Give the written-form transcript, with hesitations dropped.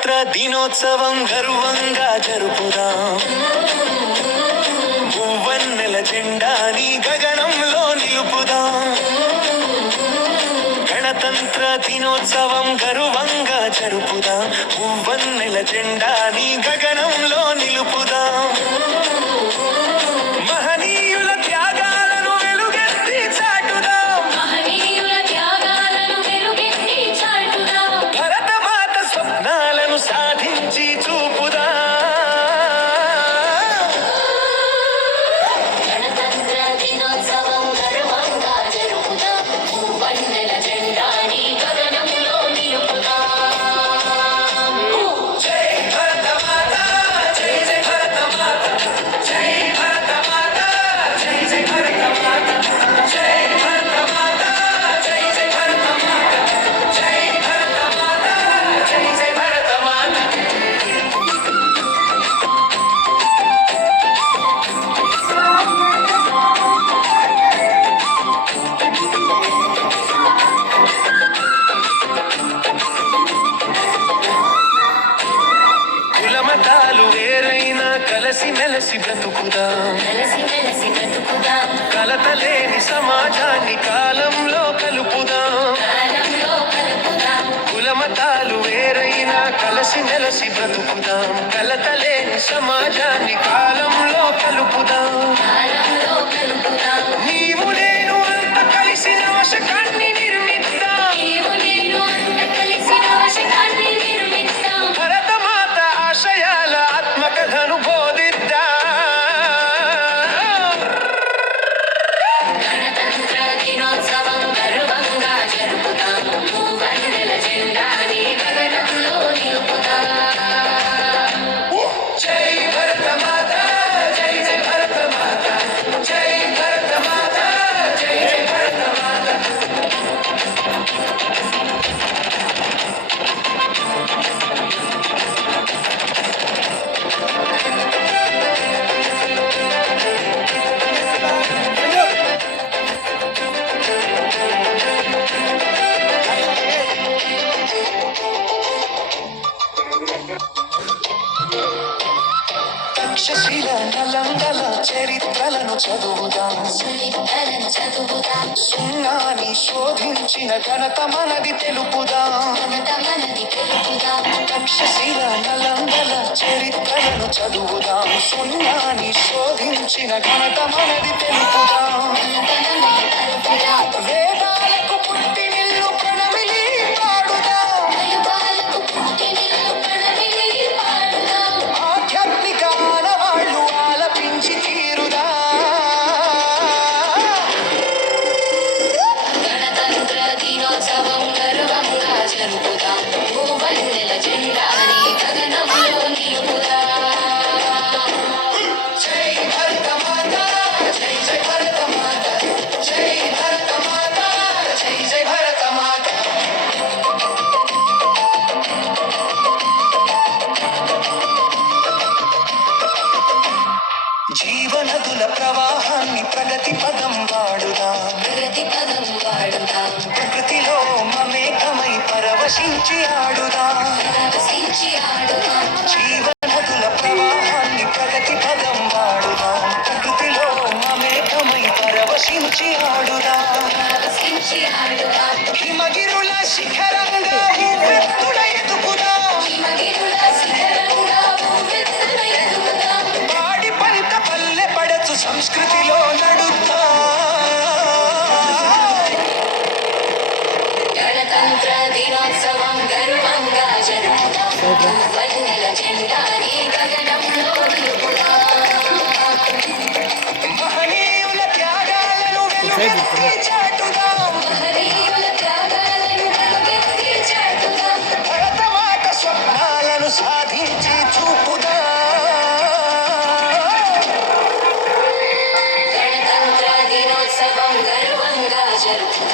గణతంత్ర దినోత్సవం గర్వంగా జరుపుదాం. పువ్వన్నెల జెండాని గగనంలో నిలుపుదాం. గణతంత్ర దినోత్సవం గర్వంగా జరుపుదాం. పువ్వన్నెల జెండాని గగనంలో నిలుపుదాం. సాధించి చూపుదా. గణతంత్ర దినోత్సవం గర్వంగా జరుపుదా. పువ్వన్నెల జెండాని గగనంలో నిలుపుదా. జై భరత మాత, జై జై భరత మాత, జై భరత మాత, జై జై భరత మాత, జై భరత మాత, జై జై భరత మాత, జై భరత మాత, జై జై భరత మాత. కులమతాలు వేరైనా కలిసి మెలిసి బ్రతుకుదాం. కలతలేని సమాజాన్ని కాలంలో కలుపుదాం. కులమతాలు వేరైనా కలిసి మెలిసి బ్రతుకుదాం. కలతలేని సమాజాన్ని కాలంలో కలుపుదాం. నీవు నేను అంత కలిసి నవశకాన్ని నిర్మిద్దాం. భరతమాత ఆశయాల ఆత్మకథను బోధిద్దాం. గణతంత్ర దినోత్సవం గర్వంగా జరుపుదాం. పువ్వన్నెల జెండాని గగనంలో నిలుపుదా. జై భరత మాత, జై జై భరత మాత, జై భరత మాత, జై జై భరత మాత. తక్షశిల నలందల చరిత్రలను చదువుదాం. సున్నాని శోధించిన ఘనత మనది తెలుపుదాం. తక్షశిల నలందల చరిత్రలను చదువుదాం. సున్నాని శోధించిన ఘనత మనది తెలుపుదాం. వేదాలకు పుట్టినిల్లు ప్రణమిలి పాడుదాం. ఆధ్యాత్మిక ఆనవాళ్ళు ఆలపించి తీరుదా. గణతంత్ర దినోత్సవం గర్వంగా జరుపుదాం. పువ్వన్నెల జెండాని గగనంలో నిలుపుదా. జై భరత మాత, జై జై భరత మాత, జై భరత మాత, జై జై భరత మాత. జీవనదుల ప్రవాహాన్ని ప్రగతి పదం వాడుదాం. ప్రకృతిలో మమేకమై పరవశించి ఆడుదాం. జీవనదుల ప్రవాహాన్ని ప్రగతి పదం వాడుదాం. ప్రకృతిలో మమేకమై పరవశించి ఆడుదాం. హిమగిరుల శిఖరంగా ఉవ్వెత్తున ఎదుగుదాం. పాడి పంట పల్లె పడచు సంస్కృతిలో నడుద్దాం. గణతంత్ర దినోత్సవం గర్వంగా జరుపుదాం. పువ్వన్నెల జెండాని గగనంలో నిలుపుదా. మహనీయుల త్యాగాలను వెలుగెత్తి చాటుదాం. భరతమాత స్వప్నాలను సాధించి చూపుదాం. గణతంత్ర దినోత్సవం గర్వంగా జరుపుదాం.